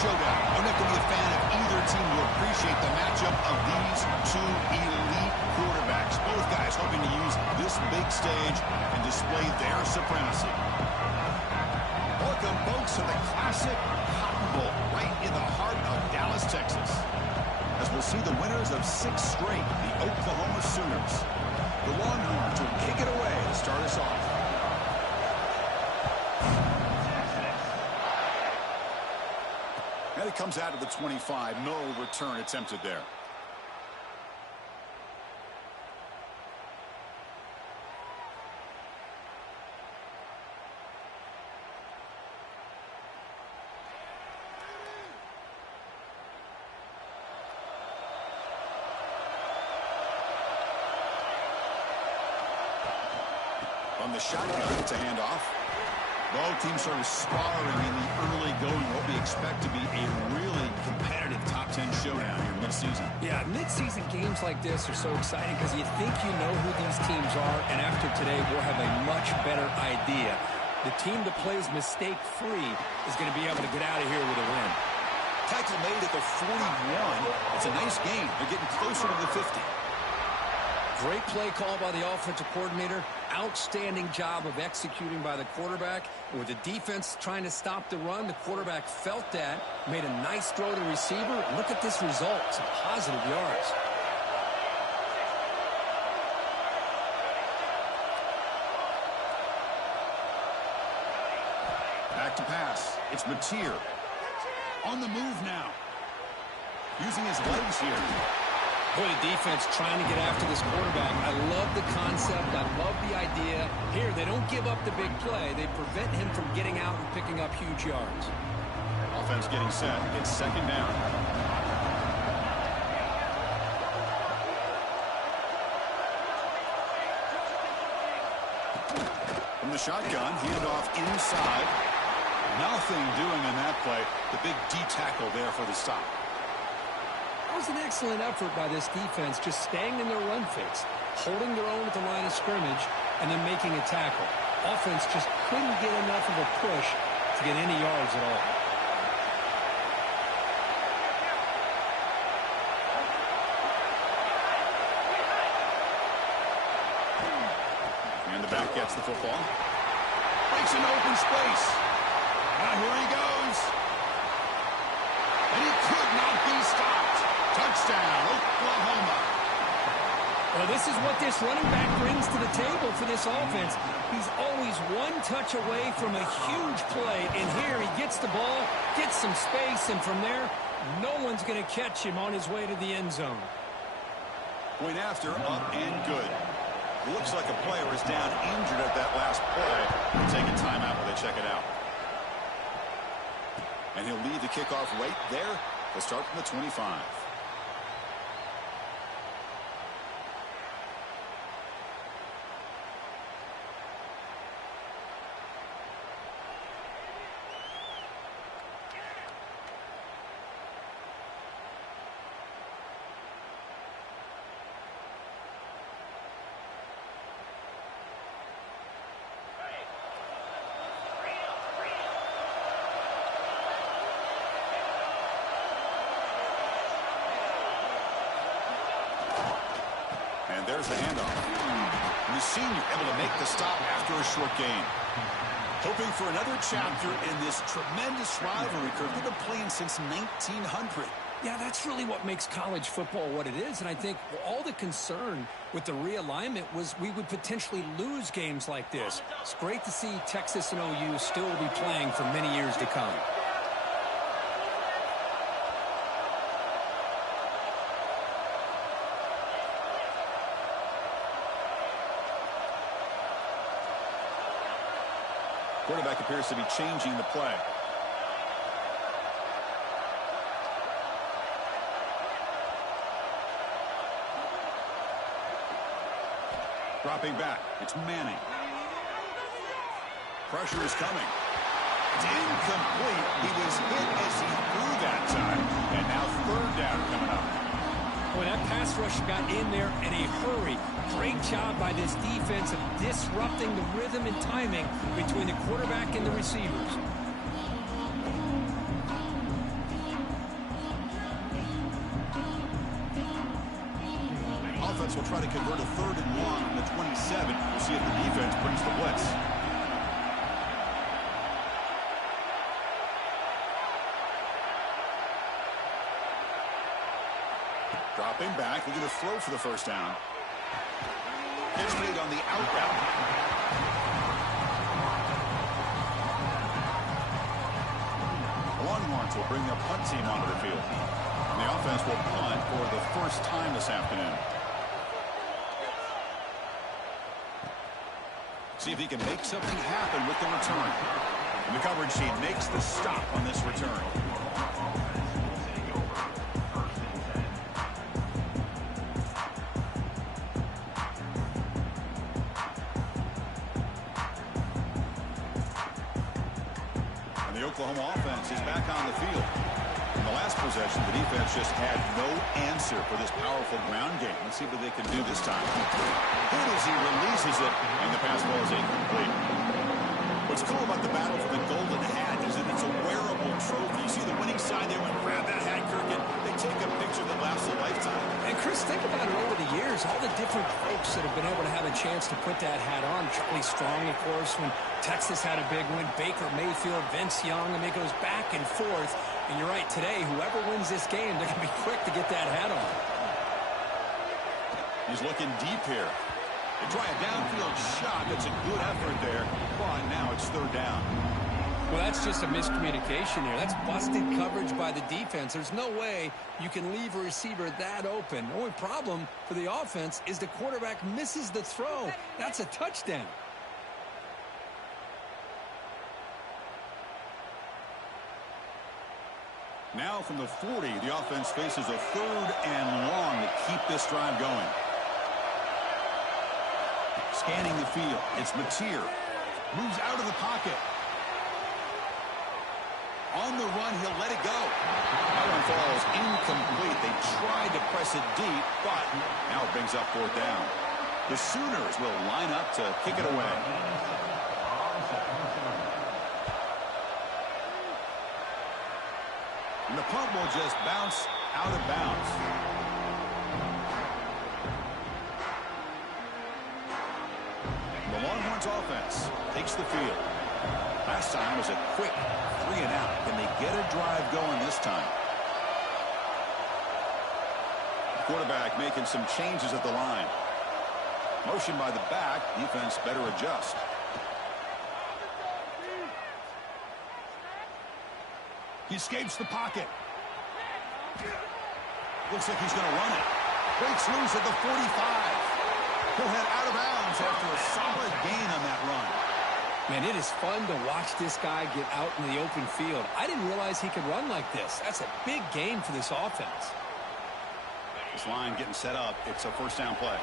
showdown. You don't have to be a fan of either team to appreciate the matchup of these two elite quarterbacks. Both guys hoping to use this big stage and display their supremacy. Welcome, folks, to the classic Cotton Bowl, right in the heart of Dallas, Texas. As we'll see the winners of 6 straight, the Oklahoma Sooners. The Longhorns will kick it away to start us off. And it comes out of the 25. No return attempted there. On the shotgun, it's a handoff. Both teams sort of sparring in the early going. What we expect to be a really competitive top 10 showdown here mid-season. Yeah, mid-season games like this are so exciting because you think you know who these teams are, and after today, we'll have a much better idea. The team that plays mistake-free is going to be able to get out of here with a win. Tackle made at the 41. It's a nice gain. They're getting closer to the 50. Great play call by the offensive coordinator. Outstanding job of executing by the quarterback. With the defense trying to stop the run, the quarterback felt that, made a nice throw to the receiver. Look at this result. Some positive yards. Back to pass. It's Mateer. On the move now. Using his legs here. Boy, the defense trying to get after this quarterback. I love the concept. I love the idea. Here, they don't give up the big play. They prevent him from getting out and picking up huge yards. Offense getting set. It's second down. From the shotgun, handoff inside. Nothing doing in that play. The big D tackle there for the stop. That was an excellent effort by this defense, just staying in their run fix, holding their own at the line of scrimmage, and then making a tackle. Offense just couldn't get enough of a push to get any yards at all. And the back gets the football. Breaks an open space. Now here he goes. And he could not be stopped. Touchdown, Oklahoma. Well, this is what this running back brings to the table for this offense. He's always one touch away from a huge play, and here he gets the ball, gets some space, and from there, no one's going to catch him on his way to the end zone. Point after, up and good. It looks like a player is down injured at that last play. They'll take a timeout while they check it out. And he'll lead the kickoff right there. They'll start from the 25. And there's the handoff. And the senior able to make the stop after a short gain. Hoping for another chapter in this tremendous rivalry. They've been playing since 1900. Yeah, that's really what makes college football what it is. And I think all the concern with the realignment was we would potentially lose games like this. It's great to see Texas and OU still be playing for many years to come. Quarterback appears to be changing the play. Dropping back. It's Manning. Pressure is coming. It's incomplete. He was hit as he threw that time. And now third down coming up. Boy, that pass rush got in there in a hurry. Great job by this defense of disrupting the rhythm and timing between the quarterback and the receivers. the 3rd and long on the 27. We'll see if the defense brings the blitz. Dropping back, looking to throw for the first down. Gets made on the out route. The Longhorns will bring their punt team onto the field. And the offense will punt for the first time this afternoon. See if he can make something happen with the return. And the coverage sheet makes the stop on this return. Oklahoma offense is back on the field. In the last possession, the defense just had no answer for this powerful ground game. Let's see what they can do this time. Good as he releases it, and the pass ball is incomplete. What's cool about the battle for the golden hat is that it's a wearable trophy. You see the winning side there, when grab that hat, Kirk, and they take a picture that lasts a lifetime. And Chris, think about it over the years, all the different folks that have been able to have a chance to put that hat on. Charlie Strong, of course, when Texas had a big win. Baker Mayfield, Vince Young. I mean, it goes back and forth. And you're right, today, whoever wins this game, they're going to be quick to get that hat on. He's looking deep here. They try a downfield shot. That's a good effort there. But now it's 3rd down. Well, that's just a miscommunication here. That's busted coverage by the defense. There's no way you can leave a receiver that open. The only problem for the offense is the quarterback misses the throw. That's a touchdown. Now from the 40, the offense faces a 3rd and long to keep this drive going. Scanning the field, it's Mateer. Moves out of the pocket. On the run, he'll let it go. That one falls incomplete. They tried to press it deep, but now it brings up 4th down. The Sooners will line up to kick it away. And the punt will just bounce out of bounds. The Longhorns offense takes the field. Last time was a quick 3 and out. Can they get a drive going this time? The quarterback making some changes at the line. Motion by the back. Defense better adjust. He escapes the pocket. Looks like he's going to run it. Breaks loose at the 45. He'll head out of bounds after a solid gain on that run. Man, it is fun to watch this guy get out in the open field. I didn't realize he could run like this. That's a big gain for this offense. This line getting set up. It's a 1st down play.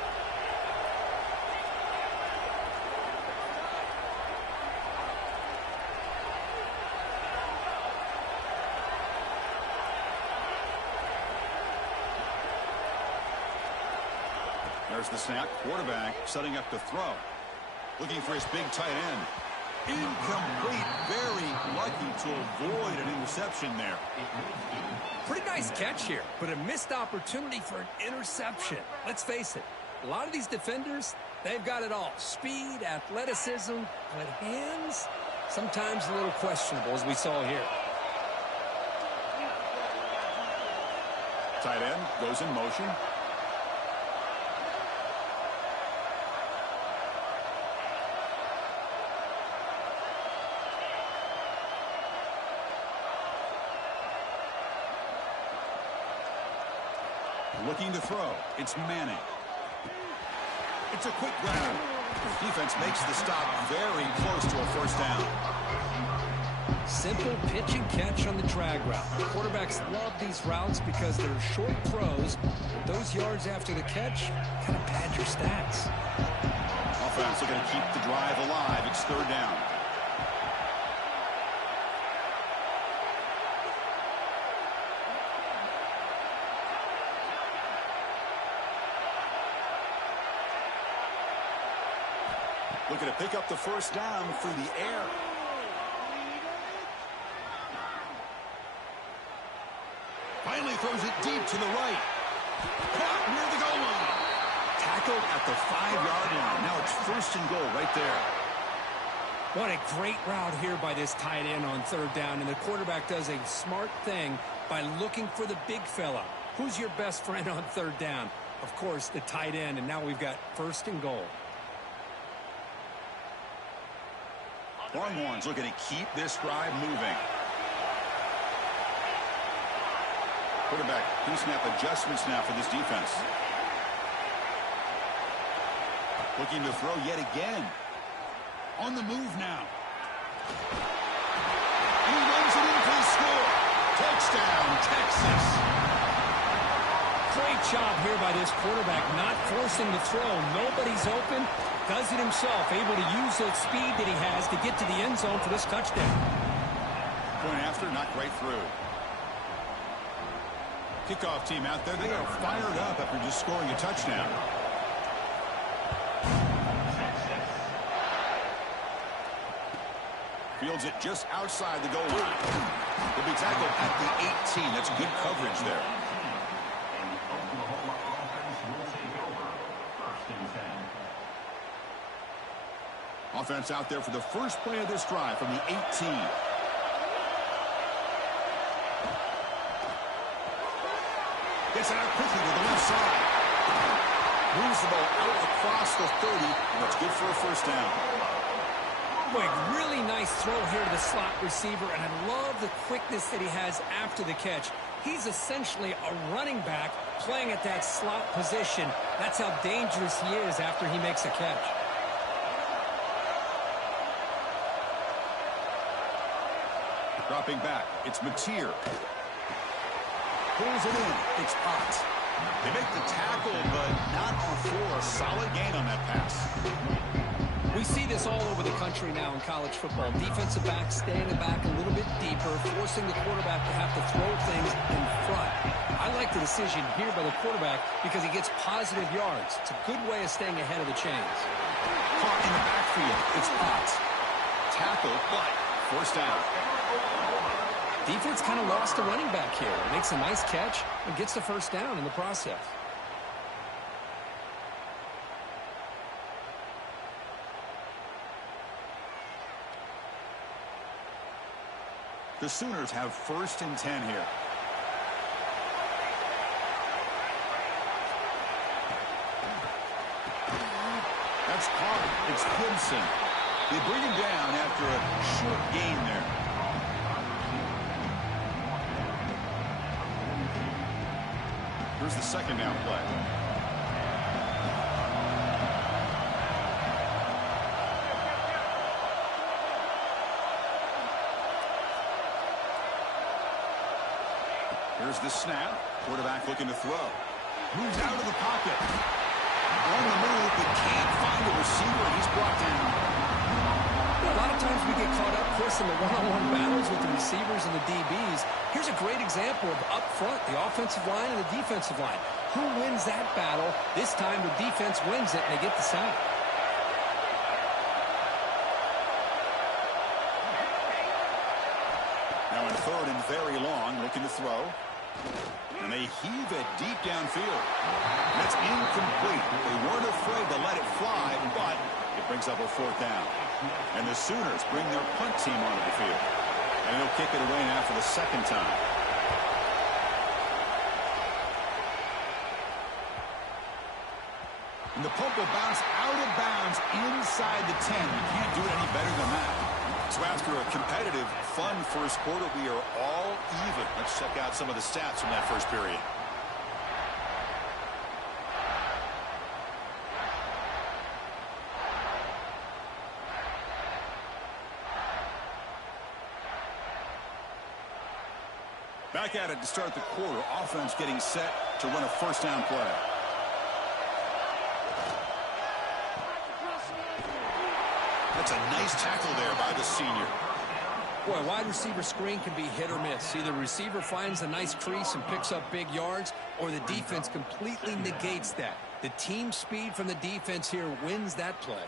There's the snap. Quarterback setting up to throw. Looking for his big tight end. Incomplete. Very lucky to avoid an interception there. Pretty nice catch here, but a missed opportunity for an interception. Let's face it, a lot of these defenders, they've got it all. Speed, athleticism, but hands, sometimes a little questionable, as we saw here. Tight end goes in motion. Looking to throw. It's Manning. It's a quick grab. Defense makes the stop very close to a 1st down. Simple pitch and catch on the drag route. Quarterbacks love these routes because they're short throws, but those yards after the catch kind of pad your stats. Offense looking to keep the drive alive. It's 3rd down. Looking to pick up the 1st down through the air. Finally throws it deep to the right. Caught near the goal line. tackled at the 5-yard line. Now it's 1st and goal right there. What a great route here by this tight end on 3rd down, and the quarterback does a smart thing by looking for the big fella. Who's your best friend on 3rd down? Of course, the tight end, and now we've got 1st and goal. Longhorns looking to keep this drive moving. Quarterback pre-snap adjustments now for this defense. Looking to throw yet again. On the move now. And he runs it in for the score. Touchdown, Texas. Great job here by this quarterback, not forcing the throw. Nobody's open. Does it himself, able to use that speed that he has to get to the end zone for this touchdown. Point after, not right through. Kickoff team out there, they are fired up after just scoring a touchdown. Fields it just outside the goal line. He'll be tackled at the 18. That's good coverage there. Offense out there for the first play of this drive from the 18. Gets it out quickly to the left side. Moves the ball out across the 30, and that's good for a 1st down. Boy, really nice throw here to the slot receiver, and I love the quickness that he has after the catch. He's essentially a running back playing at that slot position. That's how dangerous he is after he makes a catch. Dropping back, it's Mateer. Pulls it in, it's Ott. They make the tackle, but not before a solid gain on that pass. We see this all over the country now in college football. Defensive backs staying back a little bit deeper, forcing the quarterback to have to throw things in front. I like the decision here by the quarterback because he gets positive yards. It's a good way of staying ahead of the chains. Caught in the backfield, it's Ott. Tackle, but 1st down. Defense kind of lost the running back here. Makes a nice catch and gets the 1st down in the process. The Sooners have 1st and 10 here. That's caught. It's Gibson. They bring him down after a short gain there. Here's the 2nd down play. Here's the snap. Quarterback looking to throw. Moves out of the pocket. On the move, but can't find a receiver, and he's brought down. A lot of times we get caught up, Chris, in the one-on-one battles with the receivers and the DBs. Here's a great example of up front, the offensive line and the defensive line. Who wins that battle? This time the defense wins it, and they get the sack. Now in 3rd and very long, looking to throw. And they heave it deep downfield. That's incomplete. They weren't afraid to let it fly, but it brings up a 4th down. And the Sooners bring their punt team onto the field. And they'll kick it away now for the 2nd time. And the punt will bounce out of bounds inside the 10. You can't do it any better than that. So after a competitive, fun 1st quarter, we are all even. Let's check out some of the stats from that 1st period. Back at it to start the quarter. Offense getting set to run a 1st down play. That's a nice tackle there by the senior. Boy, a wide receiver screen can be hit or miss. Either the receiver finds a nice crease and picks up big yards, or the defense completely negates that. The team speed from the defense here wins that play.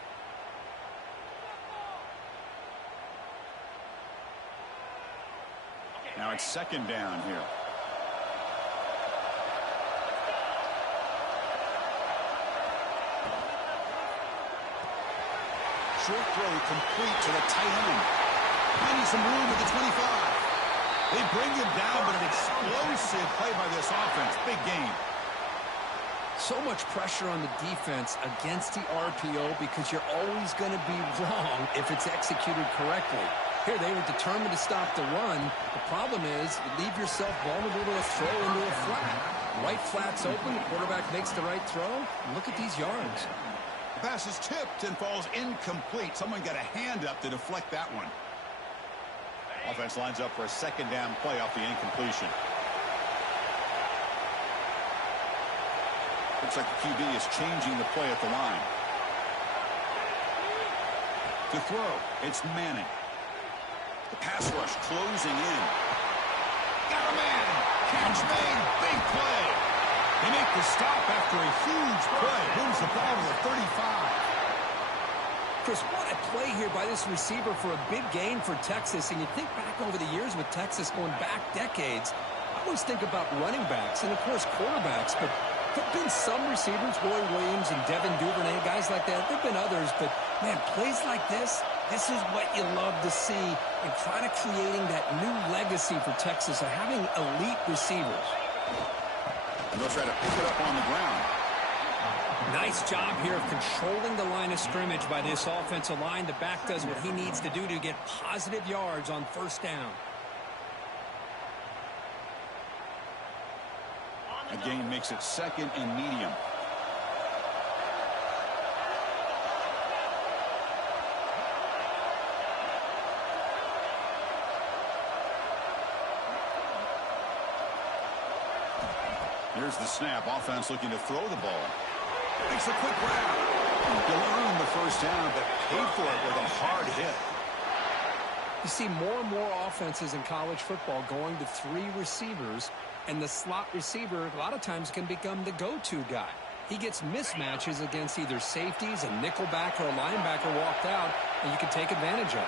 Now it's 2nd down here. Short throw complete to the tight end. Finding some room at the 25. They bring him down, but an explosive play by this offense. Big game. So much pressure on the defense against the RPO because you're always going to be wrong if it's executed correctly. Here, they were determined to stop the run. The problem is you leave yourself vulnerable to a throw into a flat. Right flat's open. The quarterback makes the right throw. Look at these yards. The pass is tipped and falls incomplete. Someone got a hand up to deflect that one. Offense lines up for a second down play off the incompletion. Looks like the QB is changing the play at the line. To throw, it's Manning. The pass rush closing in. Got a man. Catch made. Big play. They make the stop after a huge play. Moves the ball to the 35. Chris, what a play here by this receiver for a big gain for Texas. And you think back over the years with Texas going back decades, I always think about running backs and, of course, quarterbacks. But there have been some receivers, Roy Williams and Devin Duvernay, guys like that. There have been others. But, man, plays like this is what you love to see in kind of creating that new legacy for Texas of having elite receivers. And they'll try to pick it up on the ground. Nice job here of controlling the line of scrimmage by this offensive line. The back does what he needs to do to get positive yards on first down. A gain makes it second and medium. Here's the snap. Offense looking to throw the ball. Makes a quick grab. They'll earn the first down, but paid for it with a hard hit. You see more and more offenses in college football going to three receivers, and the slot receiver a lot of times can become the go-to guy. He gets mismatches against either safeties, a nickelback, or a linebacker walked out, and you can take advantage of it.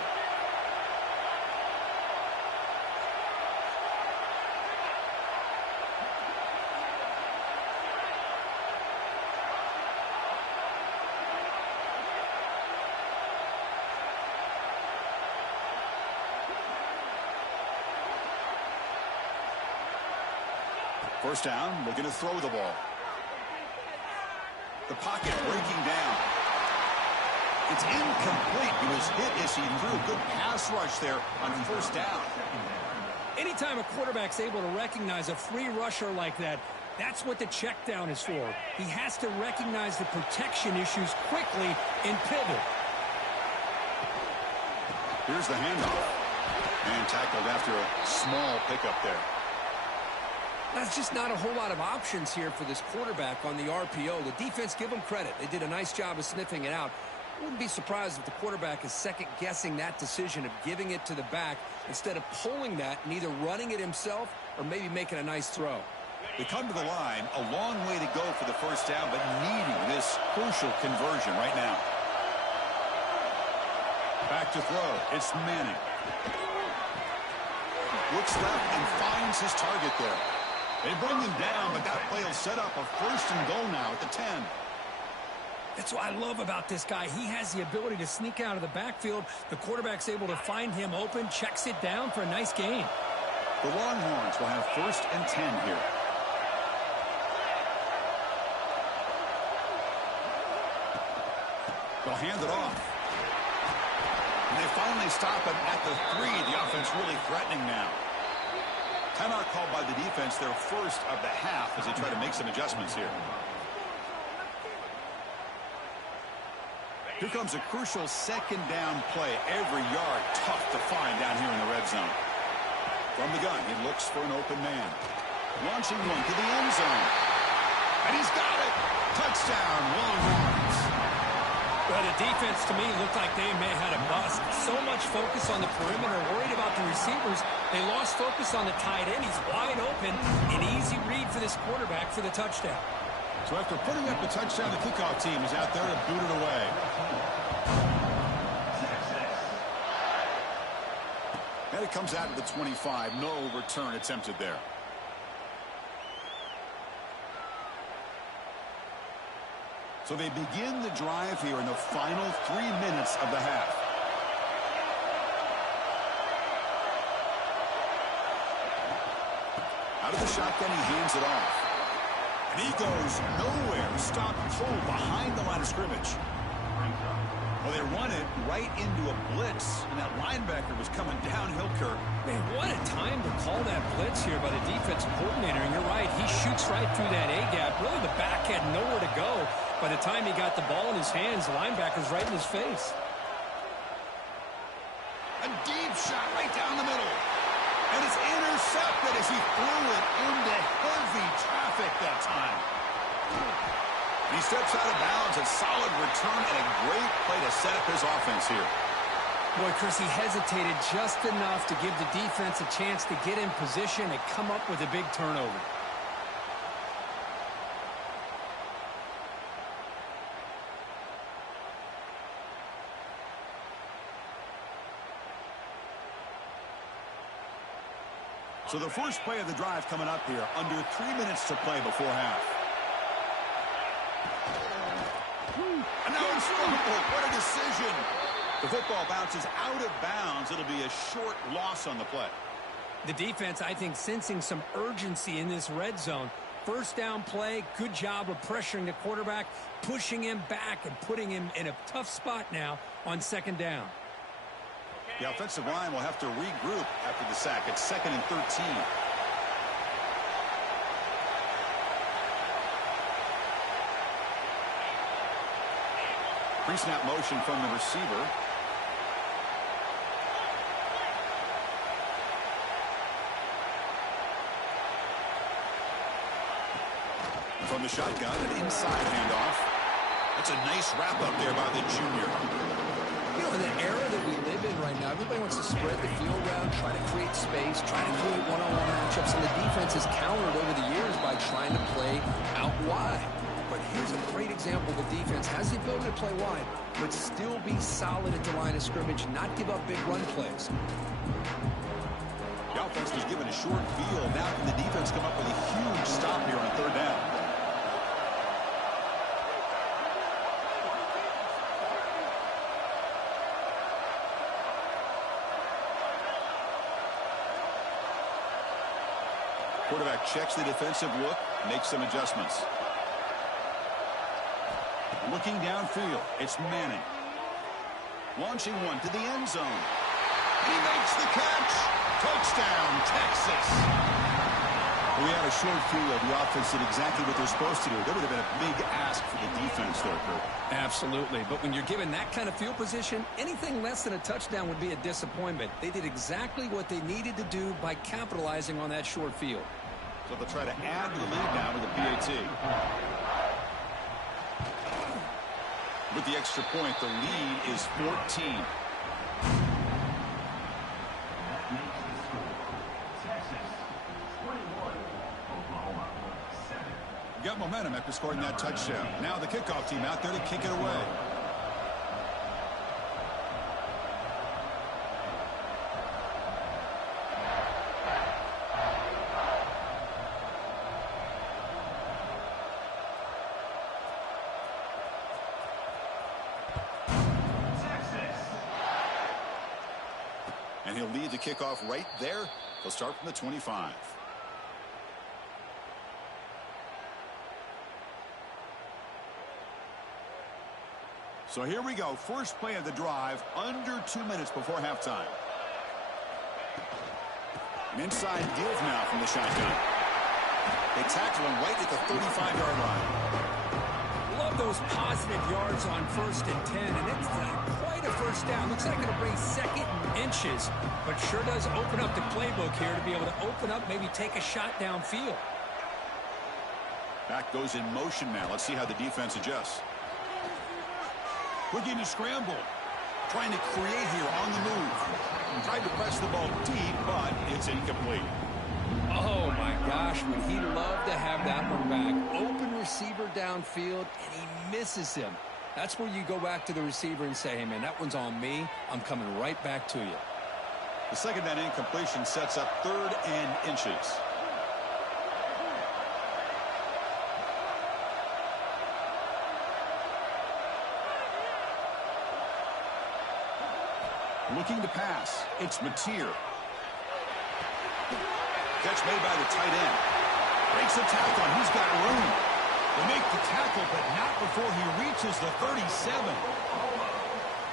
First down, looking to throw the ball. The pocket breaking down. It's incomplete. He was hit as he threw a good pass rush there on first down. Anytime a quarterback's able to recognize a free rusher like that, that's what the check down is for. He has to recognize the protection issues quickly and pivot. Here's the handoff. And tackled after a small pickup there. That's just not a whole lot of options here for this quarterback on the RPO. The defense, give them credit. They did a nice job of sniffing it out. I wouldn't be surprised if the quarterback is second-guessing that decision of giving it to the back instead of pulling that and either running it himself or maybe making a nice throw. They come to the line, a long way to go for the first down, but needing this crucial conversion right now. Back to throw. It's Manning. Looks left and finds his target there. They bring him down, but that play will set up a first and goal now at the 10. That's what I love about this guy. He has the ability to sneak out of the backfield. The quarterback's able to find him open, checks it down for a nice gain. The Longhorns will have first and 10 here. They'll hand it off. And they finally stop him at the 3. The offense really threatening now. Timeout called by the defense, their first of the half, as they try to make some adjustments here. Here comes a crucial second down play. Every yard tough to find down here in the red zone. From the gun, he looks for an open man. Launching one to the end zone. And he's got it. Touchdown, Longhorns. Well, the defense, to me, looked like they may have had a bust. So much focus on the perimeter, worried about the receivers. They lost focus on the tight end. He's wide open. An easy read for this quarterback for the touchdown. So after putting up the touchdown, the kickoff team is out there to boot it away. And it comes out of the 25. No return attempted there. So they begin the drive here in the final 3 minutes of the half. Out of the shotgun, he hands it off. And he goes nowhere. Stopped full behind the line of scrimmage. Well, they run it right into a blitz, and that linebacker was coming downhill, Kirk. Man, what a time to call that blitz here by the defensive coordinator. And you're right, he shoots right through that A-gap. Really, the back had nowhere to go. By the time he got the ball in his hands, the linebacker's right in his face. A deep shot right down the middle. And it's intercepted as he threw it into heavy traffic that time. He steps out of bounds. A solid return and a great play to set up his offense here. Boy, Chris, he hesitated just enough to give the defense a chance to get in position and come up with a big turnover. So the first play of the drive coming up here, under 3 minutes to play before half. And now it's fumbled. What a decision. The football bounces out of bounds. It'll be a short loss on the play. The defense, I think, sensing some urgency in this red zone. First down play, good job of pressuring the quarterback, pushing him back and putting him in a tough spot now on second down. The offensive line will have to regroup after the sack. It's 2nd and 13. Pre-snap motion from the receiver. From the shotgun, an inside handoff. That's a nice wrap up there by the junior. You know, in the era that we live in right now, everybody wants to spread the field around, try to create space, try to create one-on-one matchups, and the defense has countered over the years by trying to play out wide. But here's a great example. The defense has the ability to play wide, but still be solid at the line of scrimmage, not give up big run plays. The offense was given a short field. Now can the defense come up with a huge stop here on 3rd down? Quarterback checks the defensive look, makes some adjustments. Looking downfield, it's Manning. Launching one to the end zone. He makes the catch. Touchdown, Texas. We had a short field. The offense did exactly what they're supposed to do. That would have been a big ask for the defense there, Kurt. Absolutely. But when you're given that kind of field position, anything less than a touchdown would be a disappointment. They did exactly what they needed to do by capitalizing on that short field. So they'll try to add to the lead now with a PAT. With the extra point, the lead is 14. Got momentum after scoring that touchdown. Now the kickoff team out there to kick it away. And he'll lead the kickoff right there. He'll start from the 25. So here we go. First play of the drive, under 2 minutes before halftime. An inside give now from the shotgun. They tackle him right at the 35-yard line. Love those positive yards on 1st and 10, and it's not quite a first down. Looks like it'll bring 2nd and inches, but sure does open up the playbook here to be able to open up, maybe take a shot downfield. Back goes in motion now. Let's see how the defense adjusts. Looking to scramble. Trying to create here on the move. Tried to press the ball deep, but it's incomplete. Oh, my gosh, would he love to have that one back. Open receiver downfield, and he misses him. That's where you go back to the receiver and say, hey, man, that one's on me. I'm coming right back to you. The second down incompletion sets up 3rd and inches. Looking to pass. It's Mateer. Catch made by the tight end. Breaks the tackle, and he's got room. They make the tackle, but not before he reaches the 37.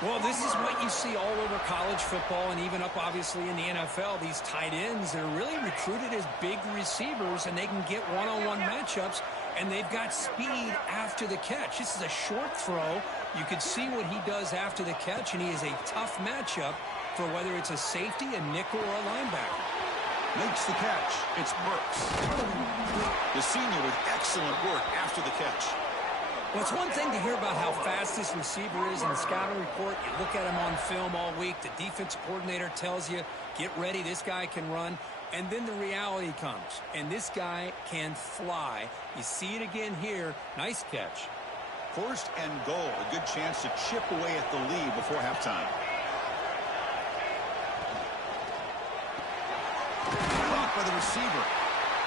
Well, this is what you see all over college football and even up, obviously, in the NFL. These tight ends, they're really recruited as big receivers, and they can get one-on-one matchups, and they've got speed after the catch. This is a short throw. You can see what he does after the catch, and he is a tough matchup for whether it's a safety, a nickel, or a linebacker. Makes the catch. It's Burks. The senior with excellent work after the catch. Well, it's one thing to hear about how fast this receiver is in the scouting report. You look at him on film all week. The defense coordinator tells you, get ready, this guy can run. And then the reality comes, and this guy can fly. You see it again here. Nice catch. First and goal. A good chance to chip away at the lead before halftime. Caught by the receiver.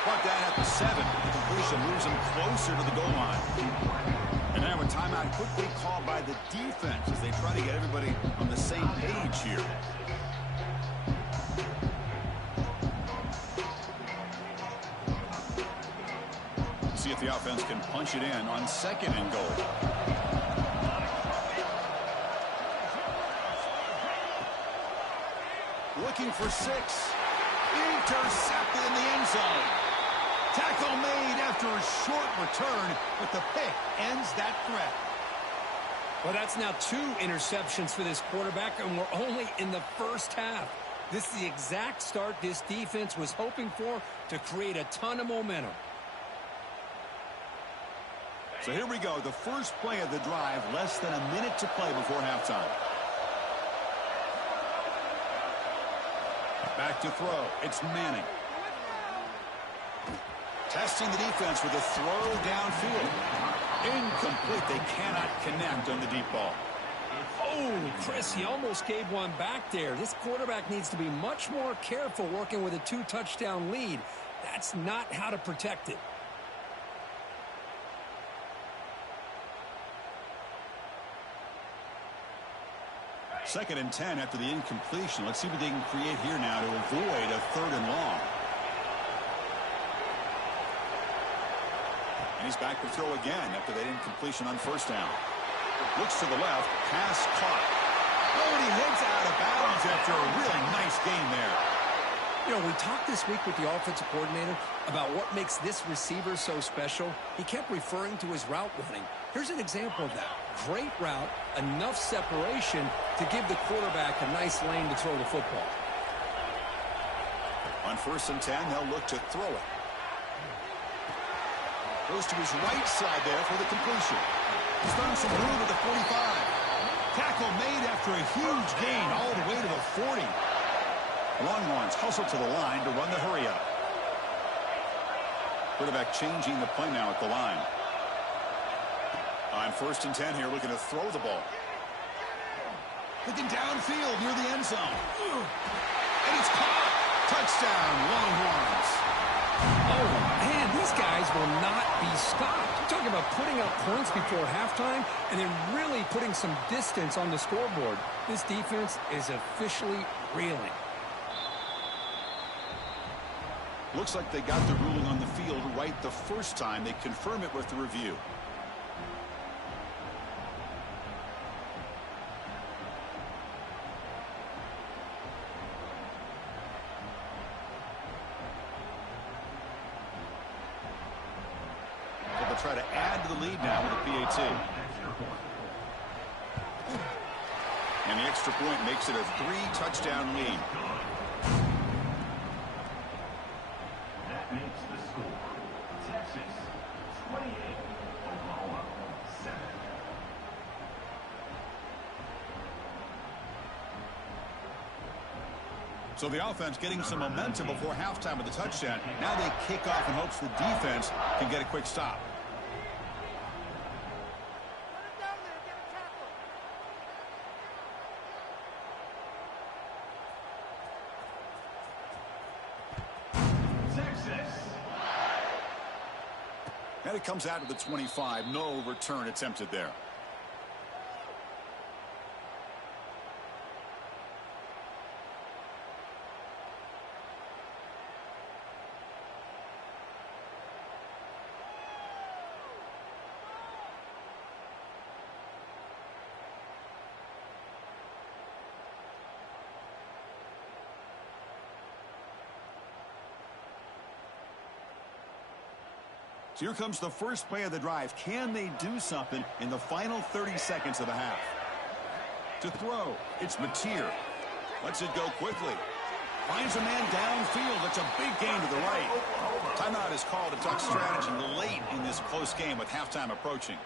Brought down at the 7. The completion moves him closer to the goal line. And now a timeout quickly called by the defense as they try to get everybody on the same page here. See if the offense can punch it in on second and goal. Looking for 6. Intercepted in the end zone. Tackle made after a short return, but the pick ends that threat. Well, that's now 2 interceptions for this quarterback, and we're only in the first half. This is the exact start this defense was hoping for to create a ton of momentum. So here we go, the first play of the drive, less than a minute to play before halftime. Back to throw. It's Manning. Testing the defense with a throw downfield. Incomplete. They cannot connect on the deep ball. Oh, Chris, he almost gave one back there. This quarterback needs to be much more careful working with a 2-touchdown lead. That's not how to protect it. Second and 10 after the incompletion. Let's see what they can create here now to avoid a 3rd and long. And he's back to throw again after that incompletion on first down. Looks to the left. Pass caught. Oh, and he heads out of bounds after a really nice game there. You know, we talked this week with the offensive coordinator about what makes this receiver so special. He kept referring to his route running. Here's an example of that. Great route, enough separation to give the quarterback a nice lane to throw the football. On first and 10, they'll look to throw it. Goes to his right side there for the completion. He's found some room at the 45. Tackle made after a huge gain all the way to the 40. Longhorns hustle to the line to run the hurry up. Quarterback changing the play now at the line. On first and 10 here, looking to throw the ball. Looking downfield near the end zone. And it's caught. Touchdown, Longhorns. Oh, man, these guys will not be stopped. You're talking about putting up points before halftime and then really putting some distance on the scoreboard. This defense is officially reeling. Looks like they got the ruling on the field right the first time. They confirm it with the review. They'll try to add to the lead now with the PAT. And the extra point makes it a 3-touchdown lead. That makes the score Texas 28, Oklahoma 7. So the offense getting some momentum before halftime with the touchdown. Now they kick off in hopes the defense can get a quick stop. And it comes out to the 25. No return attempted there. So here comes the first play of the drive. Can they do something in the final 30 seconds of the half? To throw, it's Mateer. Lets it go quickly. Finds a man downfield. That's a big gain to the right. Timeout is called to talk strategy late in this close game with halftime approaching.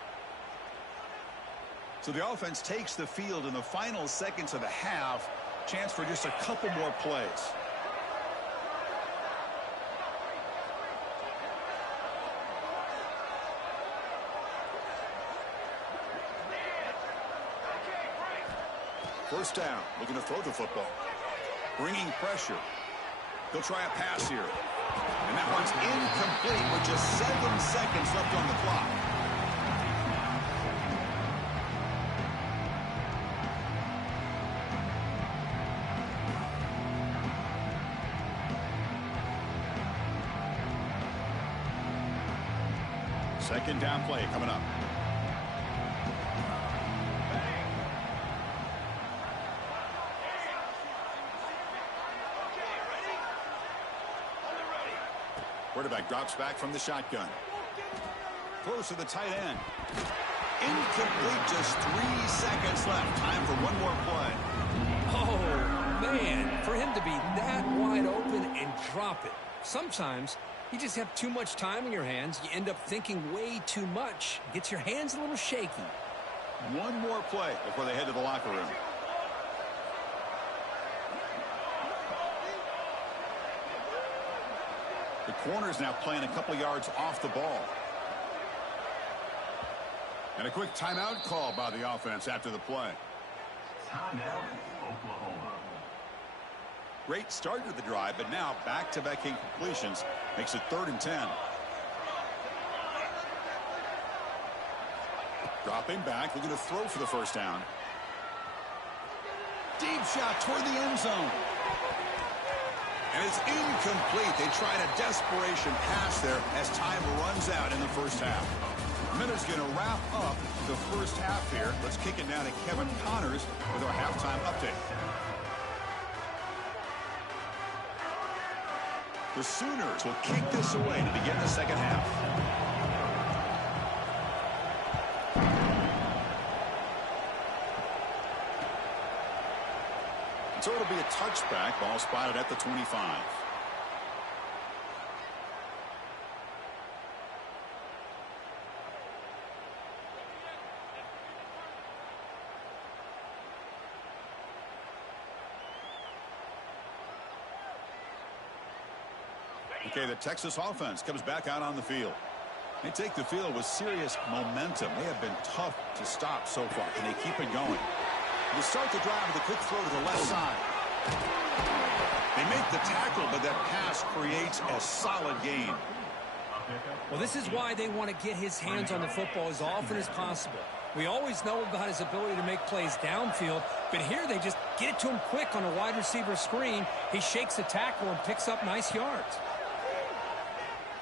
So the offense takes the field in the final seconds of the half. Chance for just a couple more plays. First down, looking to throw the football. Bringing pressure. He'll try a pass here. And that one's incomplete with just 7 seconds left on the clock. Second down play coming up. Quarterback drops back from the shotgun. Throws to the tight end. Incomplete, just 3 seconds left. Time for one more play. Oh, man, for him to be that wide open and drop it. Sometimes you just have too much time in your hands. You end up thinking way too much. Gets your hands a little shaky. One more play before they head to the locker room. The corner's now playing a couple yards off the ball. And a quick timeout call by the offense after the play. Timeout, Oklahoma. Great start to the drive, but now back-to-back incompletions makes it 3rd and 10. Dropping back, looking to throw for the first down. Deep shot toward the end zone. And it's incomplete. They tried a desperation pass there as time runs out in the first half. Minutes going to wrap up the first half here. Let's kick it down to Kevin Connors with our halftime update. The Sooners will kick this away to begin the second half. So it'll be a touchback. Ball spotted at the 25. Okay, the Texas offense comes back out on the field. They take the field with serious momentum. They have been tough to stop so far, and they keep it going. They start the drive with a quick throw to the left side. They make the tackle, but that pass creates a solid gain. Well, this is why they want to get his hands on the football as often as possible. We always know about his ability to make plays downfield, but here they just get it to him quick on a wide receiver screen. He shakes the tackle and picks up nice yards.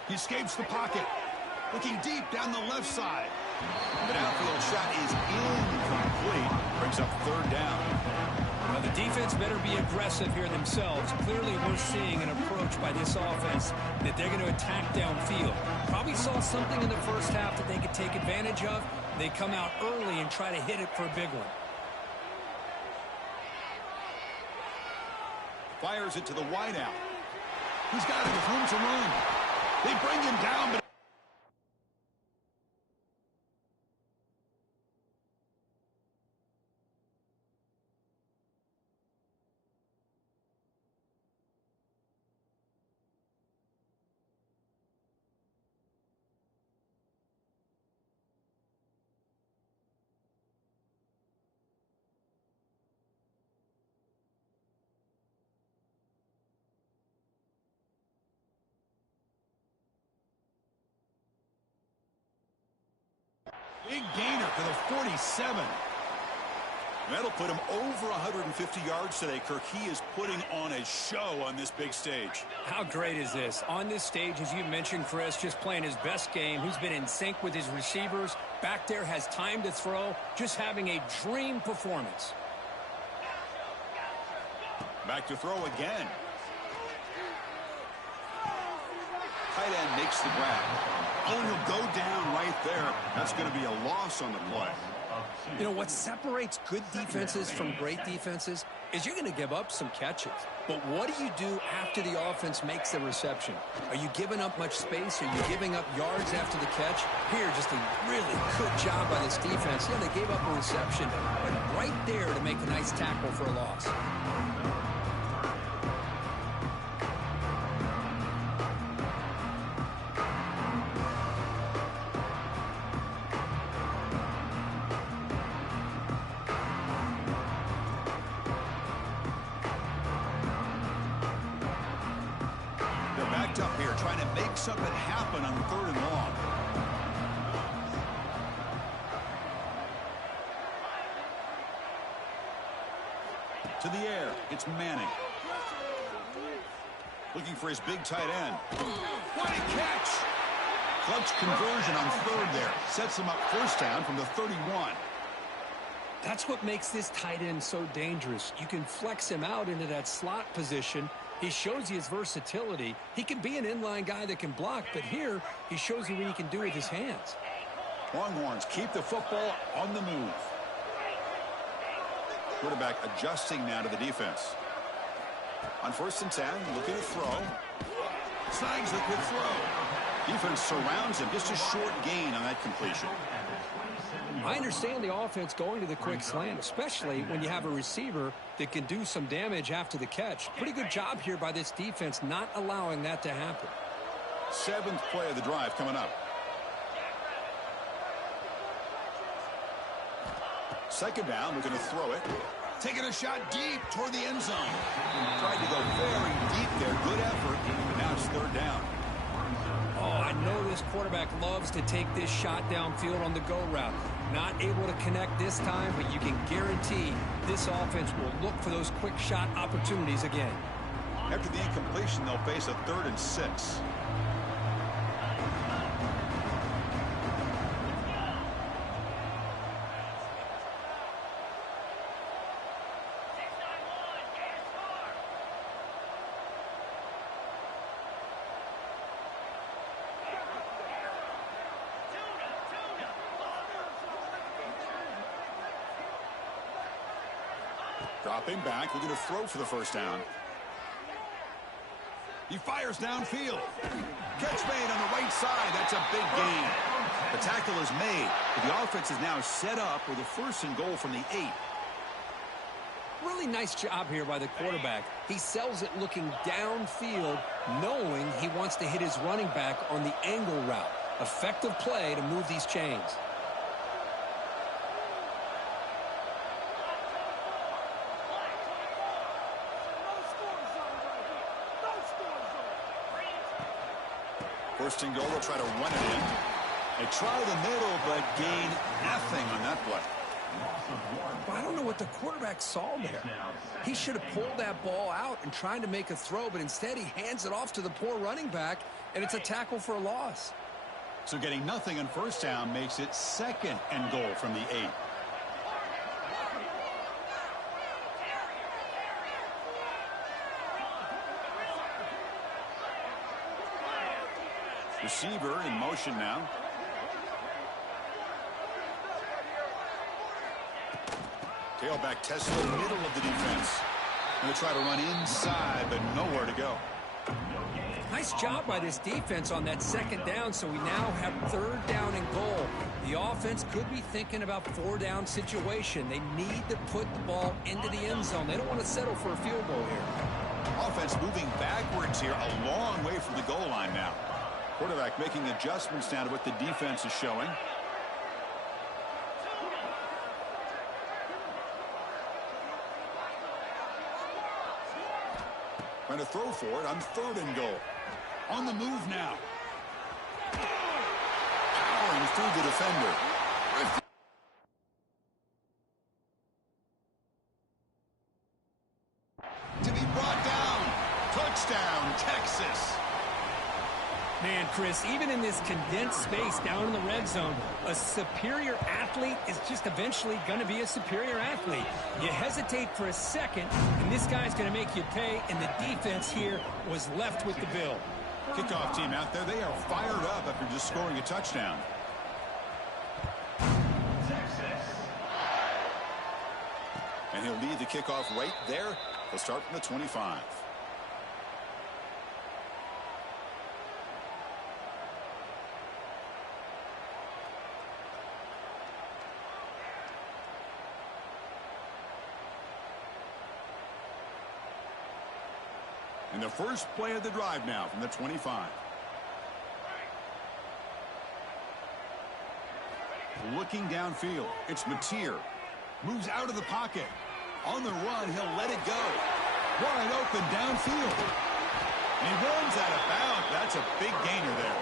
He escapes the pocket. Looking deep down the left side. The downfield shot is incomplete. Brings up 3rd down. Well, the defense better be aggressive here themselves. Clearly, we're seeing an approach by this offense that they're going to attack downfield. Probably saw something in the first half that they could take advantage of. They come out early and try to hit it for a big one. Fires it to the wideout. He's got it with room to run. They bring him down, but big gainer for the 47. That'll put him over 150 yards today, Kirk. He is putting on a show on this big stage. How great is this? On this stage, as you mentioned, Chris, just playing his best game. He's been in sync with his receivers. Back there, has time to throw. Just having a dream performance. Back to throw again. tight end makes the grab. Oh, and he'll go down right there. That's going to be a loss on the play. You know, what separates good defenses from great defenses is you're going to give up some catches. But what do you do after the offense makes the reception? Are you giving up much space? Are you giving up yards after the catch? Here, just a really good job by this defense. Yeah, they gave up a reception, but right there to make a nice tackle for a loss. Up here trying to make something happen on 3rd and long. To the air, it's Manning. Looking for his big tight end. What a catch! Clutch conversion on 3rd there. Sets him up 1st down from the 31. That's what makes this tight end so dangerous. You can flex him out into that slot position. He shows you his versatility. He can be an inline guy that can block, but here he shows you what he can do with his hands. Longhorns keep the football on the move. Quarterback adjusting now to the defense. On 1st and 10, looking to throw. Snags the quick throw. Defense surrounds him. Just a short gain on that completion. I understand the offense going to the quick slant, especially when you have a receiver that can do some damage after the catch. Pretty good job here by this defense not allowing that to happen. 7th play of the drive coming up. 2nd down, looking to throw it. Taking a shot deep toward the end zone. Tried to go very deep there. Good effort, but now it's 3rd down. Oh, I know this quarterback loves to take this shot downfield on the go route. Not able to connect this time, but you can guarantee this offense will look for those quick shot opportunities again. After the incompletion, they'll face a 3rd and 6. Dropping back, looking to throw for the 1st down. He fires downfield. Catch made on the right side. That's a big gain. The tackle is made, but the offense is now set up with a 1st and goal from the 8. Really nice job here by the quarterback. He sells it looking downfield, knowing he wants to hit his running back on the angle route. Effective play to move these chains. First and goal, they'll try to run it in. They try the middle, but gain nothing on that play. I don't know what the quarterback saw there. He should have pulled that ball out and tried to make a throw, but instead he hands it off to the poor running back, and it's a tackle for a loss. So getting nothing on 1st down makes it 2nd and goal from the 8. Receiver in motion now. Tailback tests the middle of the defense. And they try to run inside, but nowhere to go. Nice job by this defense on that 2nd down, so we now have 3rd down and goal. The offense could be thinking about 4-down situation. They need to put the ball into the end zone. They don't want to settle for a field goal here. Offense moving backwards here, a long way from the goal line now. Quarterback making adjustments now to what the defense is showing. Trying to throw for it on 3rd and goal. On the move now. Powering through the defender. To be brought down. Touchdown, Texas. Man, Chris, even in this condensed space down in the red zone, a superior athlete is just eventually going to be a superior athlete. You hesitate for a second, and this guy's going to make you pay, and the defense here was left with the bill. Kickoff team out there, they are fired up after just scoring a touchdown. And he'll lead the kickoff right there. He'll start from the 25. And the first play of the drive now from the 25. Looking downfield, it's Mateer. Moves out of the pocket. On the run, he'll let it go. Wide open downfield. And he runs out of bounds. That's a big gainer there.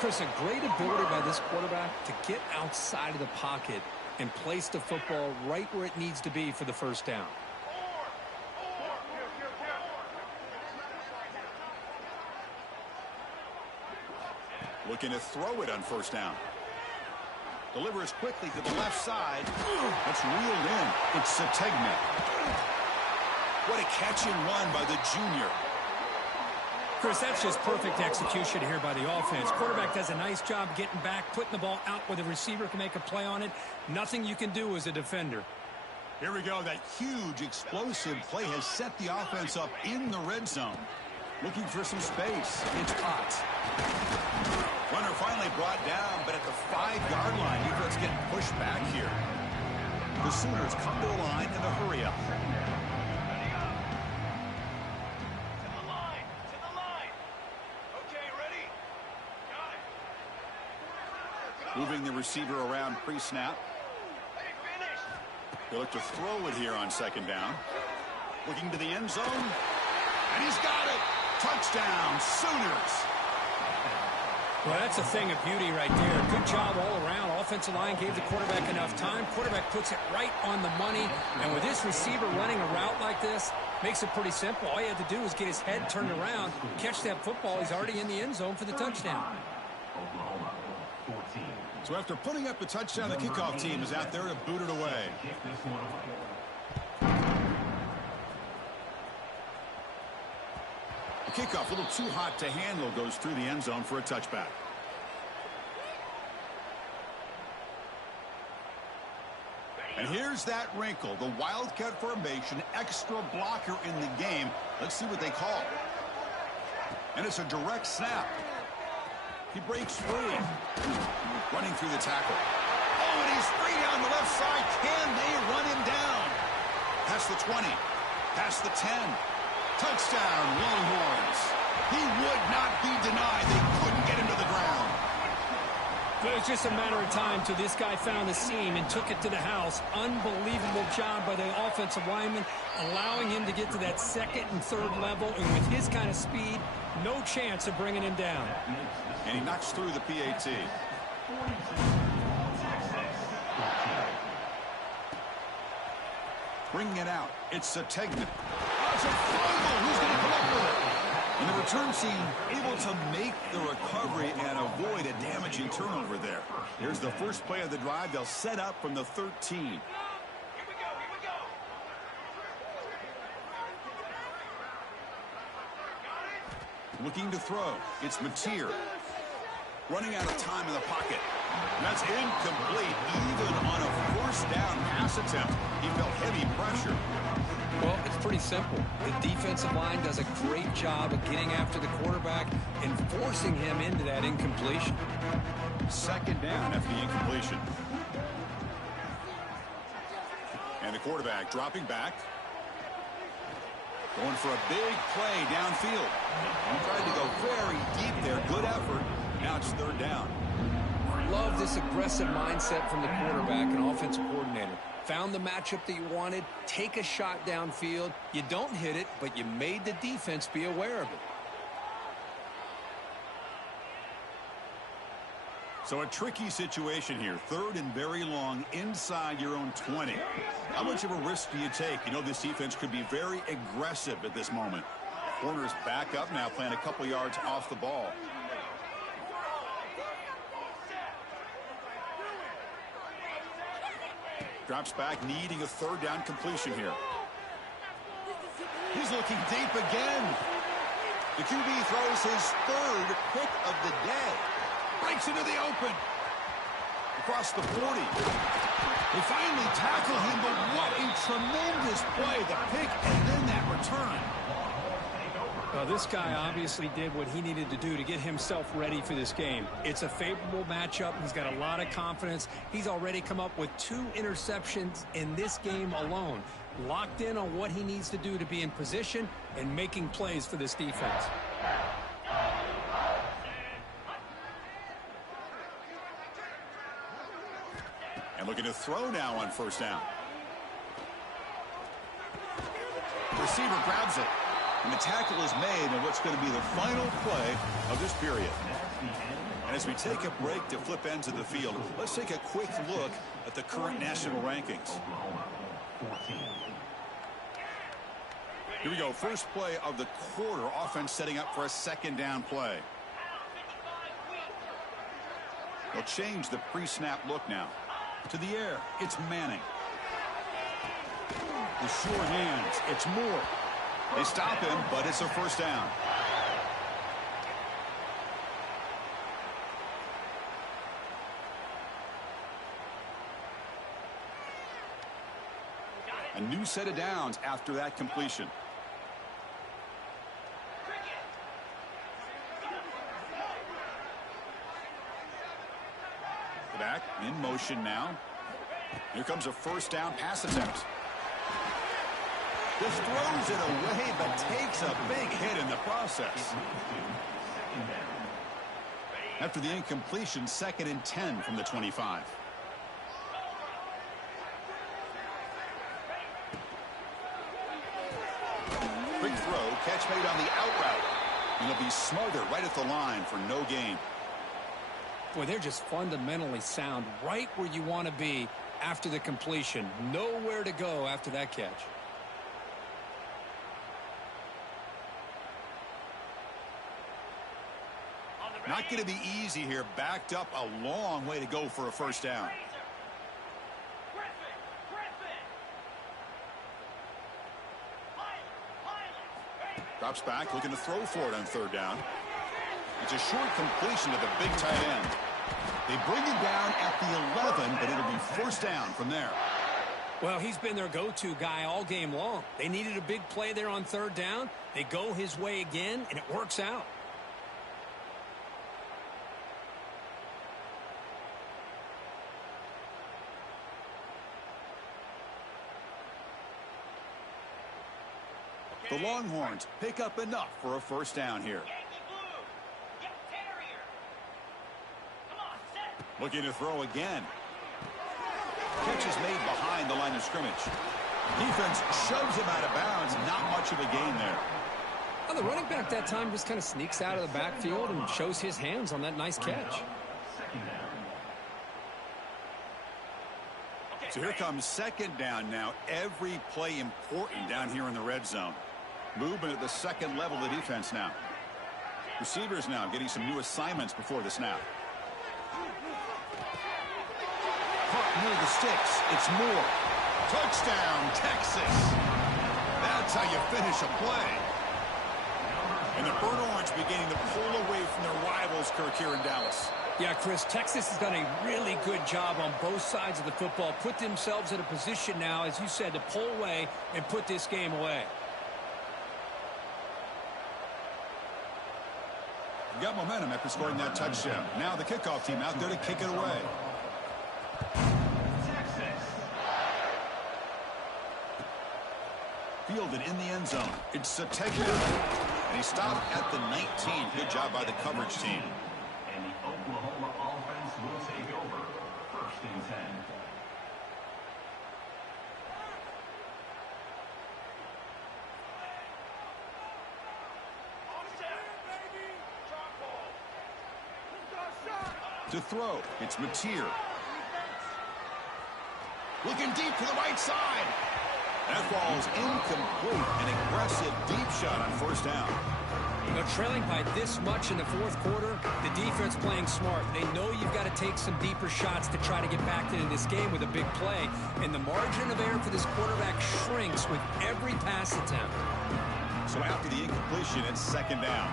Chris, a great ability by this quarterback to get outside of the pocket and place the football right where it needs to be for the first down. Looking to throw it on first down. Delivers quickly to the left side. That's reeled in. It's Sategna. What a catch and run by the junior. Chris, that's just perfect execution here by the offense. Quarterback does a nice job getting back, putting the ball out where the receiver can make a play on it. Nothing you can do as a defender. Here we go. That huge explosive play has set the offense up in the red zone. Looking for some space. It's Potts. Runner finally brought down, but at the 5-yard line, defense getting pushed back here. The Sooners come to the line in a hurry up. To the line. Okay, ready? Got it. Moving the receiver around pre-snap. Hey, finish. They look to throw it here on second down. Looking to the end zone. And he's got it. Touchdown, Sooners. Well, that's a thing of beauty right there. Good job all around. Offensive line gave the quarterback enough time. Quarterback puts it right on the money. And with this receiver running a route like this, makes it pretty simple. All he had to do was get his head turned around, catch that football. He's already in the end zone for the touchdown. Oklahoma, 14. So after putting up the touchdown, the kickoff team is out there to boot it away. Kick this one away. The kickoff, a little too hot to handle, goes through the end zone for a touchback. And here's that wrinkle, the Wildcat formation, extra blocker in the game. Let's see what they call. And it's a direct snap. He breaks free. Running through the tackle. Oh, and he's free down the left side. Can they run him down? Past the 20. Past the 10. Touchdown, Longhorns. He would not be denied. They couldn't get him to the ground. But it was just a matter of time till this guy found the seam and took it to the house. Unbelievable job by the offensive lineman, allowing him to get to that second and third level. And with his kind of speed, no chance of bringing him down. And he knocks through the PAT. Bringing it out. It's Sategna. Oh, it's a fumble. Who's going to come up with it? And the return team able to make the recovery and avoid a damaging turnover there. Here's the first play of the drive. They'll set up from the 13. Here we go. Looking to throw. It's Mateer. Running out of time in the pocket. And that's incomplete. Even on a first down pass attempt, he felt heavy pressure. Well, it's pretty simple. The defensive line does a great job of getting after the quarterback and forcing him into that incompletion. Second down after the incompletion. And the quarterback dropping back. Going for a big play downfield. He tried to go very deep there. Good effort. Now it's third down. Love this aggressive mindset from the quarterback and offensive coordinator. Found the matchup that you wanted. Take a shot downfield. You don't hit it, but you made the defense be aware of it. So a tricky situation here. Third and very long inside your own 20. How much of a risk do you take? You know this defense could be very aggressive at this moment. Corners back up now, playing a couple yards off the ball. Drops back, needing a third down completion here. He's looking deep again. The QB throws his third pick of the day. Breaks into the open. Across the 40. They finally tackle him, but what a tremendous play. The pick and then that return. This guy obviously did what he needed to do to get himself ready for this game. It's a favorable matchup. He's got a lot of confidence. He's already come up with 2 interceptions in this game alone. Locked in on what he needs to do to be in position and making plays for this defense. And looking to throw now on first down. The receiver grabs it. And the tackle is made on what's going to be the final play of this period. And as we take a break to flip ends of the field, let's take a quick look at the current national rankings. Here we go. First play of the quarter. Offense setting up for a second down play. They'll change the pre-snap look now. To the air, it's Manning. The short hands, it's Moore. They stop him, but it's a first down. A new set of downs after that completion. Back in motion now. Here comes a first down pass attempt. Just throws it away, but takes a big hit in the process. After the incompletion, 2nd and 10 from the 25. Quick throw, catch made on the out route. And he'll be smothered right at the line for no gain. Boy, they're just fundamentally sound right where you want to be after the completion. Nowhere to go after that catch. Not going to be easy here. Backed up a long way to go for a first down. Drops back, looking to throw for it on third down. It's a short completion to the big tight end. They bring him down at the 11, but it'll be first down from there. Well, he's been their go-to guy all game long. They needed a big play there on third down. They go his way again, and it works out. The Longhorns pick up enough for a first down here. Looking to throw again. Catch is made behind the line of scrimmage. Defense shoves him out of bounds. Not much of a gain there. Well, the running back that time just kind of sneaks out of the backfield and shows his hands on that nice catch. So here comes second down now. Every play important down here in the red zone. Movement at the second level of the defense now. Receivers now getting some new assignments before the snap. Caught near the sticks. It's Moore. Touchdown, Texas. That's how you finish a play. And the Burnt Orange beginning to pull away from their rivals, Kirk, here in Dallas. Yeah, Chris, Texas has done a really good job on both sides of the football. Put themselves in a position now, as you said, to pull away and put this game away. Got momentum after scoring that touchdown. Now the kickoff team out there to kick it away. Fielded in the end zone. It's Sategna. And he stopped at the 19. Good job by the coverage team. And the Oklahoma offense will take over. 1st and 10. To throw, it's Mateer. Looking deep to the right side. That ball is incomplete. An aggressive deep shot on first down. You know, trailing by this much in the fourth quarter, the defense playing smart. They know you've got to take some deeper shots to try to get back into this game with a big play. And the margin of error for this quarterback shrinks with every pass attempt. So after the incompletion, it's second down.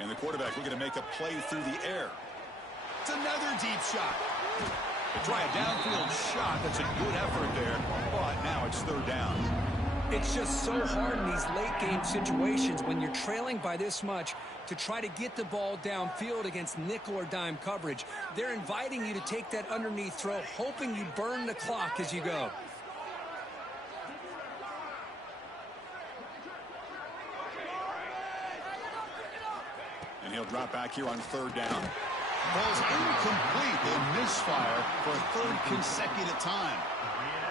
And the quarterback looking to make a play through the air. It's another deep shot. They try a downfield shot. That's a good effort there, but now it's third down. It's just so hard in these late-game situations when you're trailing by this much to try to get the ball downfield against nickel or dime coverage. They're inviting you to take that underneath throw, hoping you burn the clock as you go. And he'll drop back here on third down. Ball's incomplete. They misfire for a third consecutive time.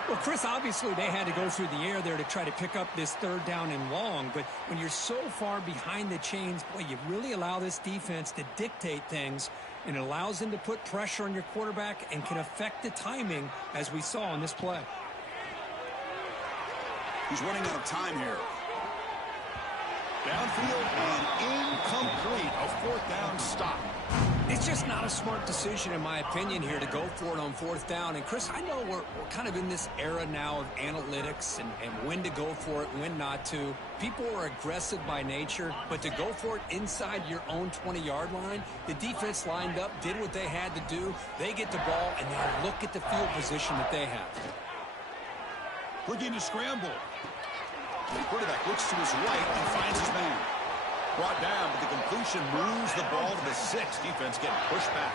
Well, Chris, obviously they had to go through the air there to try to pick up this third down and long, but when you're so far behind the chains, boy, you really allow this defense to dictate things, and it allows them to put pressure on your quarterback and can affect the timing, as we saw in this play. He's running out of time here. Downfield and incomplete. A fourth down stop. It's just not a smart decision, in my opinion, here to go for it on fourth down. And, Chris, I know we're kind of in this era now of analytics and when to go for it, when not to. People are aggressive by nature, but to go for it inside your own 20-yard line, the defense lined up, did what they had to do. They get the ball, and now look at the field position that they have. Looking to scramble. The quarterback looks to his right and finds his man. Brought down, but the completion moves the ball to the 6. Defense getting pushed back.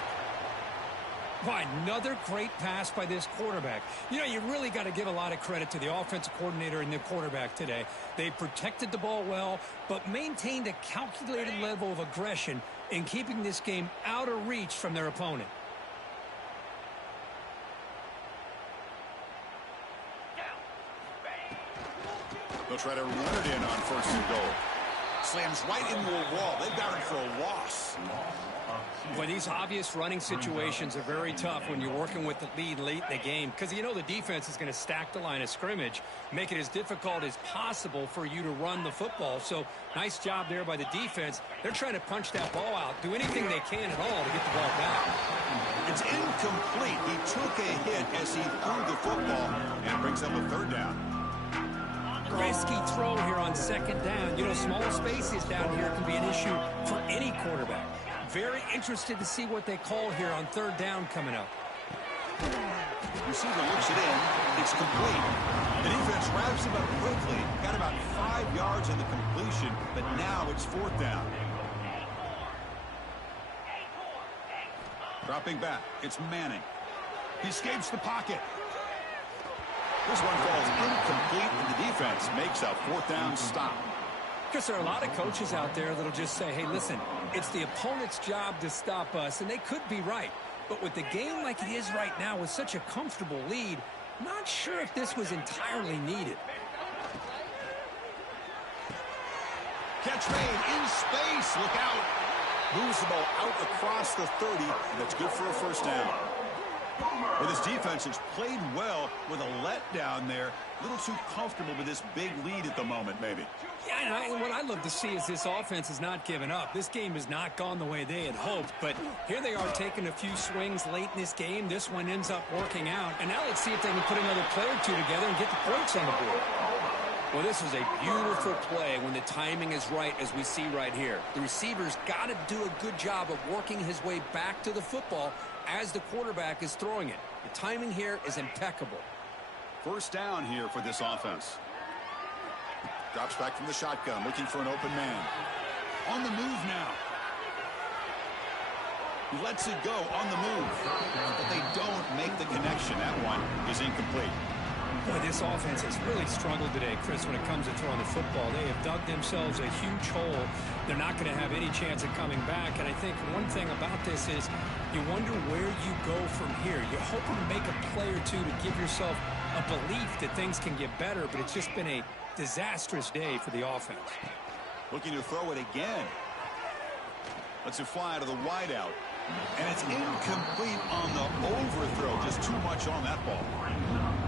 Why, another great pass by this quarterback. You know, you really got to give a lot of credit to the offensive coordinator and the quarterback today. They protected the ball well, but maintained a calculated level of aggression in keeping this game out of reach from their opponent. They'll try to run it in on first and goal. Slams right into a wall. They've got him for a loss. Well, these obvious running situations are very tough when you're working with the lead late in the game, because you know the defense is going to stack the line of scrimmage, make it as difficult as possible for you to run the football. So nice job there by the defense. They're trying to punch that ball out, do anything they can at all to get the ball back. It's incomplete. He took a hit as he threw the football and brings up a third down. Risky throw here on second down. You know, small spaces down here can be an issue for any quarterback. Very interested to see what they call here on third down coming up. Receiver looks it in. It's complete. The defense wraps him up quickly. Got about 5 yards on the completion, but now it's fourth down. Dropping back. It's Manning. He escapes the pocket. This one falls incomplete, and the defense makes a fourth down stop. Because there are a lot of coaches out there that'll just say, hey, listen, it's the opponent's job to stop us, and they could be right. But with the game like it is right now with such a comfortable lead, not sure if this was entirely needed. Catch made in space. Look out. Moves the ball out across the 30, and that's good for a first down. Well, this defense has played well with a letdown there. A little too comfortable with this big lead at the moment, maybe. Yeah, and what I'd love to see is this offense has not given up. This game has not gone the way they had hoped, but here they are taking a few swings late in this game. This one ends up working out, and now let's see if they can put another play or two together and get the points on the board. Well, this is a beautiful play when the timing is right, as we see right here. The receiver's got to do a good job of working his way back to the football as the quarterback is throwing it. The timing here is impeccable. First down here for this offense. Drops back from the shotgun, looking for an open man. On the move now. He lets it go on the move, but they don't make the connection. That one is incomplete. Boy, this offense has really struggled today, Chris, when it comes to throwing the football. They have dug themselves a huge hole. They're not going to have any chance of coming back. And I think one thing about this is you wonder where you go from here. You're hoping to make a play or two to give yourself a belief that things can get better, but it's just been a disastrous day for the offense. Looking to throw it again. Lets it fly to the wideout. And it's incomplete on the overthrow. Just too much on that ball.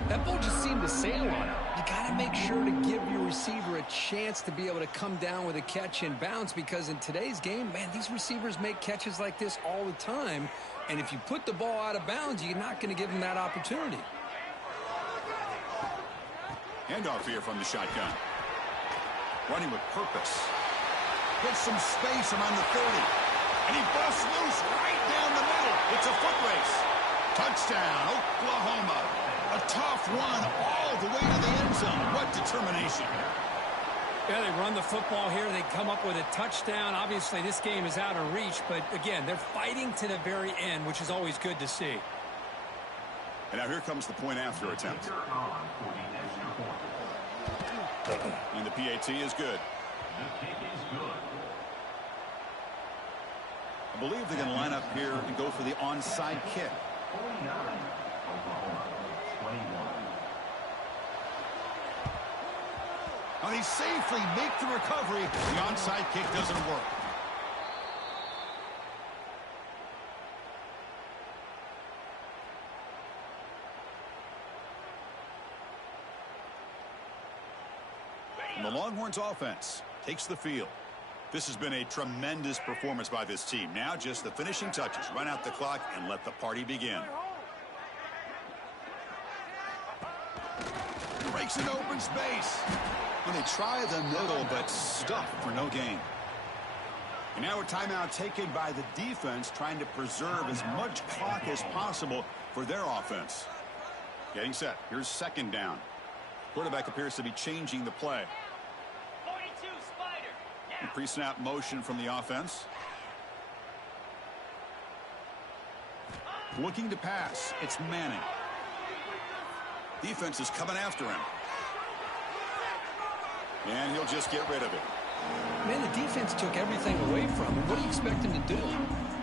That ball just seemed to sail on him. You got to make sure to give your receiver a chance to be able to come down with a catch and bounce, because in today's game, man, these receivers make catches like this all the time. And if you put the ball out of bounds, you're not going to give them that opportunity. Handoff here from the shotgun. Running with purpose. Gets some space around the 30. And he busts loose right down the middle. It's a foot race. Touchdown, Oklahoma. A tough one all the way to the end zone. What determination. Yeah, they run the football here. They come up with a touchdown. Obviously, this game is out of reach. But, again, they're fighting to the very end, which is always good to see. And now here comes the point after attempt. And the PAT is good. I believe they're going to line up here and go for the onside kick. 49, Oklahoma, 21. Now they safely make the recovery. The onside kick doesn't work. And the Longhorns offense takes the field. This has been a tremendous performance by this team. Now just the finishing touches. Run out the clock and let the party begin. Breaks an open space. And they try the middle, but stuffed for no gain. And now a timeout taken by the defense, trying to preserve as much clock as possible for their offense. Getting set. Here's second down. Quarterback appears to be changing the play. Pre-snap motion from the offense. Looking to pass. It's Manning. Defense is coming after him. And he'll just get rid of it. Man, the defense took everything away from him. What do you expect him to do?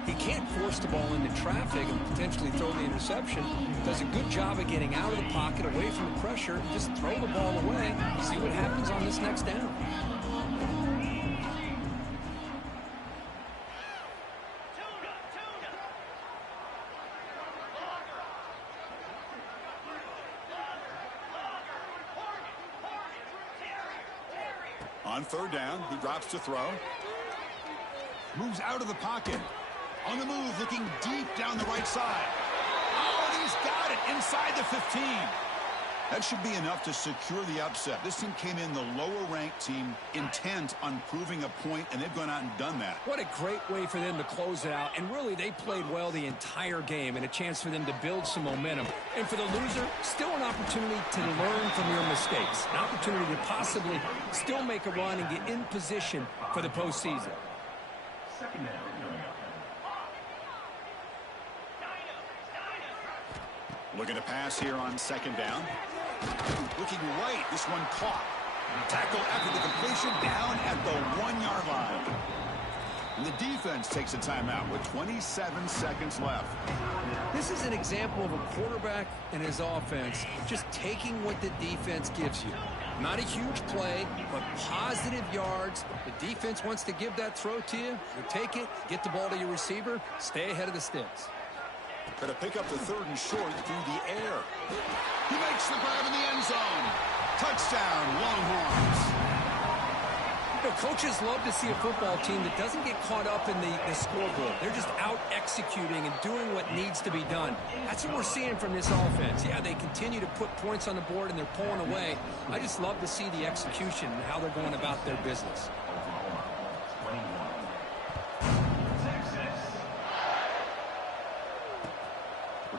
He can't force the ball into traffic and potentially throw the interception. Does a good job of getting out of the pocket, away from the pressure, just throw the ball away. See what happens on this next down. On third down, he drops to throw. Moves out of the pocket. On the move, looking deep down the right side. Oh, and he's got it inside the 15. That should be enough to secure the upset. This team came in the lower-ranked team, intent on proving a point, and they've gone out and done that. What a great way for them to close it out. And really, they played well the entire game, and a chance for them to build some momentum. And for the loser, still an opportunity to learn from your mistakes. An opportunity to possibly still make a run and get in position for the postseason. Second down. Looking to pass here on second down. Looking right. This one caught. Tackle after the completion down at the 1-yard line. And the defense takes a timeout with 27 seconds left. This is an example of a quarterback and his offense just taking what the defense gives you. Not a huge play, but positive yards. The defense wants to give that throw to you. You take it, get the ball to your receiver, stay ahead of the sticks. Going to pick up the third and short through the air. He makes the grab in the end zone. Touchdown, Longhorns. You know, coaches love to see a football team that doesn't get caught up in the scoreboard. They're just out executing and doing what needs to be done. That's what we're seeing from this offense. Yeah, they continue to put points on the board and they're pulling away. I just love to see the execution and how they're going about their business.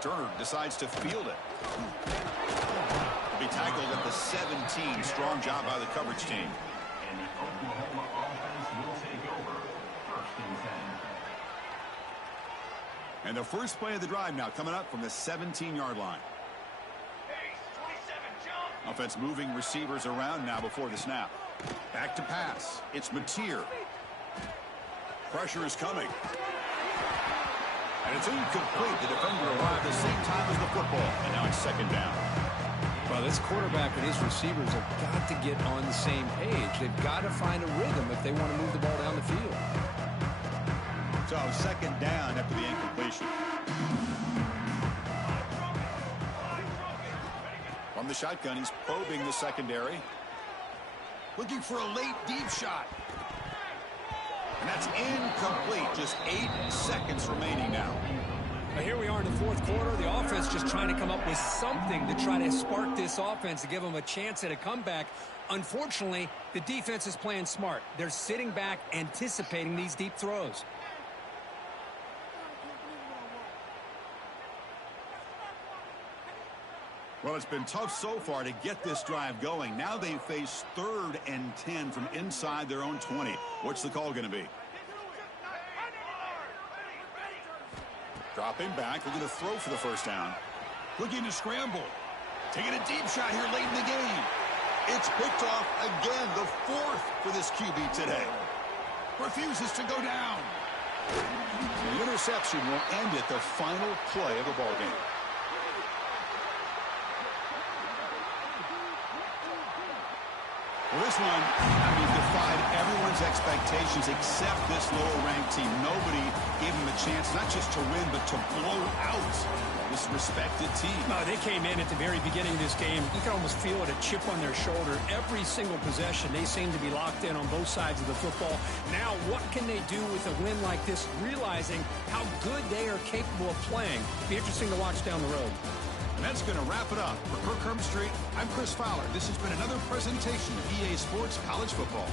Turner decides to field it. To be tackled at the 17. Strong job by the coverage team. And the Oklahoma offense will take over. First and 10. And the first play of the drive now coming up from the 17-yard line. Offense moving receivers around now before the snap. Back to pass. It's Mateer. Pressure is coming. And it's incomplete. The defender arrived the same time as the football. And now it's second down. Well, this quarterback and his receivers have got to get on the same page. They've got to find a rhythm if they want to move the ball down the field. So second down after the incompletion. the shotgun. He's probing the secondary. Looking for a late deep shot. And that's incomplete. Just 8 seconds remaining now. Now here we are in the fourth quarter. The offense just trying to come up with something to try to spark this offense to give them a chance at a comeback. Unfortunately, the defense is playing smart. They're sitting back, anticipating these deep throws. Well, it's been tough so far to get this drive going. Now they face 3rd and 10 from inside their own 20. What's the call going to be? Dropping back, looking to throw for the first down. Looking to scramble. Taking a deep shot here late in the game. It's picked off again, the 4th for this QB today. Refuses to go down. The interception will end it, the final play of the ballgame. Well, this one, defied everyone's expectations except this lower-ranked team. Nobody gave them a chance not just to win, but to blow out this respected team. They came in at the very beginning of this game. You can almost feel it, a chip on their shoulder. Every single possession, they seem to be locked in on both sides of the football. Now, what can they do with a win like this, realizing how good they are capable of playing? Be interesting to watch down the road. And that's going to wrap it up. For Kirk Herbstreit, I'm Chris Fowler. This has been another presentation of EA Sports College Football.